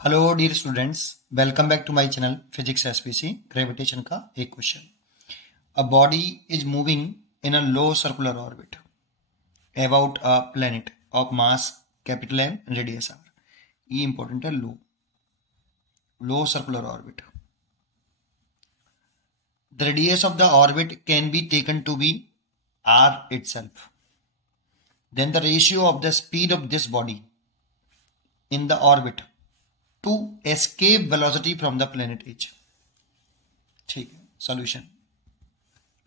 Hello dear students, welcome back to my channel physics SPC. Gravitation का एक question. A body is moving in a low circular orbit about a planet of mass capital M and radius R. ये important है। Low circular orbit. The radius of the orbit can be taken to be R itself. Then the ratio of the speed of this body in the orbit to escape velocity from the planet is. ठीक है, solution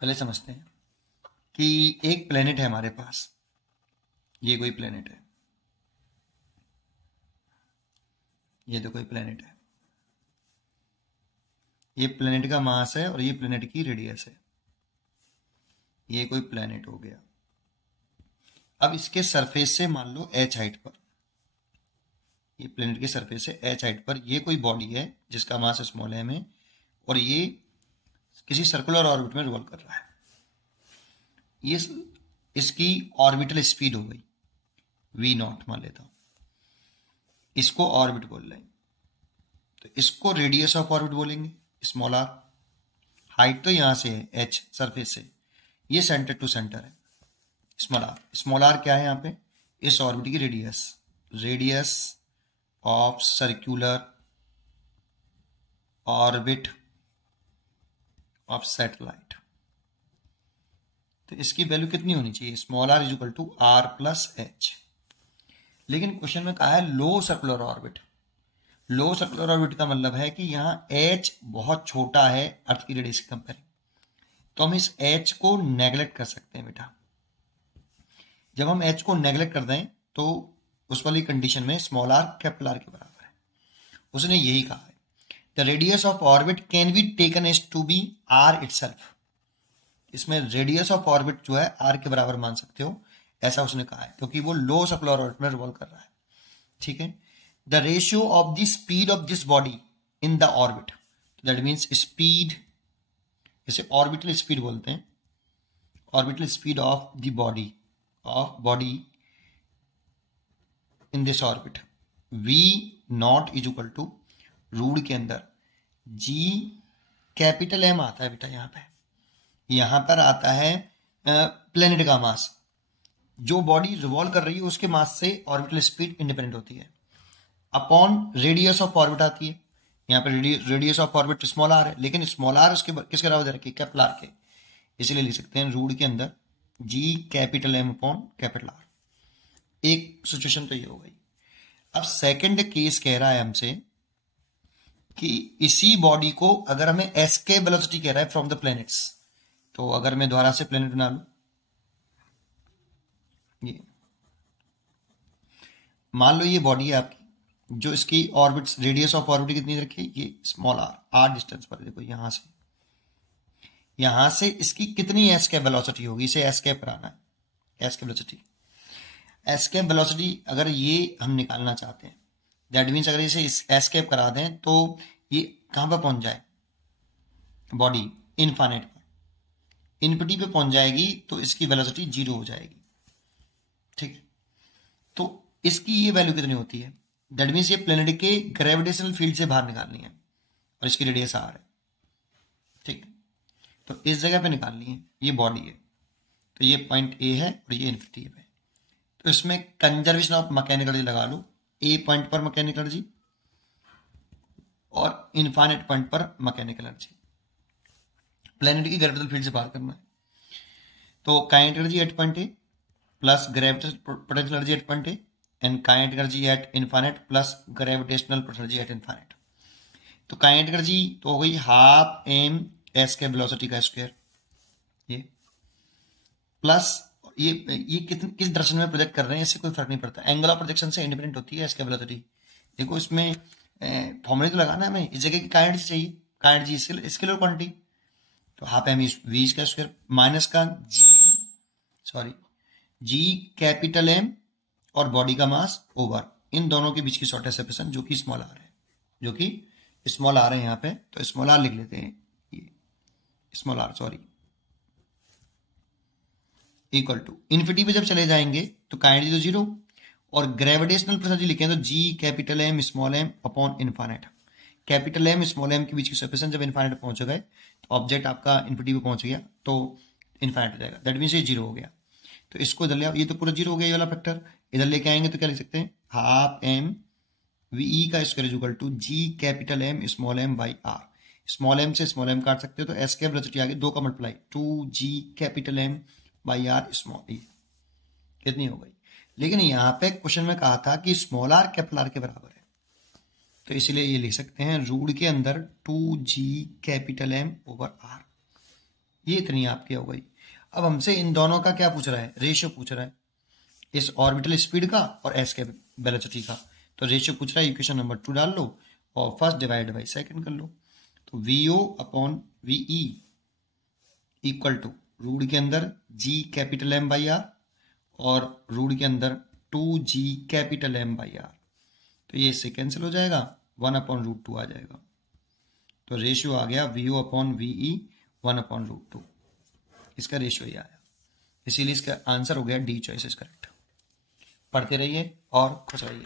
पहले समझते हैं कि एक planet है हमारे पास। ये कोई प्लेनेट है, ये तो कोई प्लेनेट है। ये प्लेनेट का मास है और ये प्लेनेट की रेडियस है। ये कोई प्लेनेट हो गया। अब इसके सरफेस से मान लो h हाइट पर, ये प्लेनेट के सरफेस से h हाइट पर ये कोई बॉडी है जिसका मास स्मॉल m है और ये किसी सर्कुलर ऑर्बिट में रिवॉल्व कर रहा है। ये इसकी ऑर्बिटल स्पीड हो गई v0 मान लेता हूं। इसको ऑर्बिट बोल रहे हैं तो इसको रेडियस ऑफ ऑर्बिट बोलेंगे, स्मॉल r। हाइट तो यहां से है h सरफेस से, ये सेंटर टू सेंटर है स्मॉल r। स्मॉल r क्या है यहाँ पे? इस ऑर्बिट की radius of circular orbit of satellite. तो इसकी वैल्यू कितनी होनी चाहिए? Small r is equal to r plus h। लेकिन क्वेश्चन में कहा है low circular orbit. Low circular orbit का मतलब है कि यहाँ h बहुत छोटा है अर्थ की रेडियस के कंपेयर। तो हम इस h को नेग्लेक्ट कर सकते हैं बेटा। जब हम h को नेग्लेक्ट कर दें तो उस वाली कंडीशन में स्मॉल r कैपिटल R के बराबर है। उसने यही कहा है the radius of orbit can be taken as to be r itself. इसमें रेडियस ऑफ ऑर्बिट जो है r के बराबर मान सकते हो, ऐसा उसने कहा है क्योंकि वो लो सर्कुलर ऑर्बिट में रिवॉल्व कर रहा है। ठीक है। The ratio of the speed of this body in the orbit, that means speed, इसे ऑर्बिटल स्पीड बोलते हैं। Orbital speed of the body in this orbit v0 is equal to root के अंदर g कैपिटल M आता है बेटा। यहां पर आता है प्लेनेट का मास। जो बॉडी रिवॉल्व कर रही है उसके मास से ऑर्बिटल स्पीड इंडिपेंडेंट होती है, अपॉन रेडियस ऑफ ऑर्बिट आती है। यहाँ पर radius of orbit small r है, लेकिन स्मॉल r उसके किसके बराबर दे रखी है? कैपिटल R के। इसलिए लिख सकते हैं रूट के अंदर g capital M upon capital R। एक सिचुएशन तो ये हो गई। अब सेकंड केस कह रहा है हमसे कि इसी बॉडी को अगर हमें एस्केप वेलोसिटी कह रहा है फ्रॉम द प्लैनेट्स, तो अगर मैं दोबारा से प्लेनेट बना लूं, ये मान लो ये बॉडी है आपकी, जो इसकी ऑर्बिट रेडियस ऑफ ऑर्बिट कितनी रखी है? ये स्मॉल r डिस्टेंस पर। देखो यहां से इसकी कितनी एस्केप वेलोसिटी होगी? इसे एस्केप कराना है, एस्केप वेलोसिटी। एस्केप वेलोसिटी अगर ये हम निकालना चाहते हैं, दैट मीन्स अगर इसे एस्केप करा दें तो ये कहां पर पहुंच जाए? बॉडी इनफाइनाइट पर, इनफिनिटी पे पहुंच जाएगी तो इसकी वेलोसिटी 0 हो जाएगी। ठीक है, तो इसकी ये वैल्यू कितनी होती है? दैट मीन्स ये प्लेनेट के ग्रेविटेशनल फील्ड से बाहर निकालनी है और इसकी रेडियस r है। ठीक है, तो इस जगह पे निकालनी है। ये बॉडी है तो ये पॉइंट A है और ये इनफिनिटी है। तो इसमें कंजर्वेशन ऑफ मैकेनिकल एनर्जी लगा लो। A पॉइंट पर मैकेनिकल एनर्जी और इनफाइनाइट पॉइंट पर मैकेनिकल एनर्जी। प्लेनेट की ग्रेविटेशनल फील्ड से बाहर करना है तो kinetic energy at point A plus gravitational potential energy at point A and kinetic energy at infinite plus gravitational potential energy at infinite. तो kinetic energy तो हो गई हाफ m s के वेलोसिटी का स्क्वायर, ये प्लस ये किस direction में प्रोजेक्ट कर रहे हैं इससे कोई फर्क नहीं पड़ता। एंगल ऑफ प्रोजेक्शन से इंडिपेंडेंट होती है इसकी वेलोसिटी। देखो इसमें फॉर्मूले तो लगाना है हमें। इस जगह की काइनेटिक चाहिए, काइनेटिक स्केलर क्वांटिटी, तो हाफ एम v का स्क्वायर माइनस का g कैपिटल M और बॉडी का मास ओवर इन दोनों के बीच की शॉर्टेस्ट सेपरेशन जो कि स्मॉल r है, जो कि स्मॉल r है यहाँ पे। तो स्मॉल r लिख लेते हैं, ये small r equal to infinity पे जब चले जाएंगे तो काइनेटिक तो 0 और ग्रेविटेशनल प्रेशर लिखे तो G capital M small m upon infinite. Capital M small m के बीच की सेपरेशन जब इन्फाइनाइट पहुंच गए तो ऑब्जेक्ट आपका इन्फिनिटी पे पहुंच गया तो इन्फाइनाइट हो जाएगा, दैट मीन्स ये जीरो हो गया। तो इसको इधर ले आओ, ये तो पूरा जीरो हो गया ये वाला फैक्टर, इधर लेके आएंगे तो क्या लिख सकते हैं, हाफ एम वी का square is equal to G capital M small M by R. Small M से स्मॉल एम काट सकते हो तो एस के वेलोसिटी आगे 2 का multiply 2g capital M by R small e, कितनी हो गई। लेकिन यहाँ पे क्वेश्चन में कहा था कि स्मॉल आर कैपिटल आर के बराबर है, तो इसीलिए ये लिख सकते हैं रूट के अंदर 2g capital M over are, ये इतनी आपकी हो गई। अब हमसे इन दोनों का क्या पूछ रहा है, रेशियो पूछ रहा है, इस ऑर्बिटल स्पीड का और एस के वेलोसिटी का। तो रेशियो पूछ रहा है, इक्वेशन नंबर 2 डाल लो और फर्स्ट डिवाइड बाई सेकंड कर लो। तो V O upon V E equal to root के अंदर G capital M by R और रूट के अंदर 2g capital M by are, तो ये इससे कैंसिल हो जाएगा, 1 अपॉन रूट 2 आ जाएगा। तो रेशियो आ गया V O upon V E 1 upon root 2, इसका रेशियो ये आया, इसीलिए इसका आंसर हो गया डी चॉइस इज करेक्ट। पढ़ते रहिए और खुश रहिए।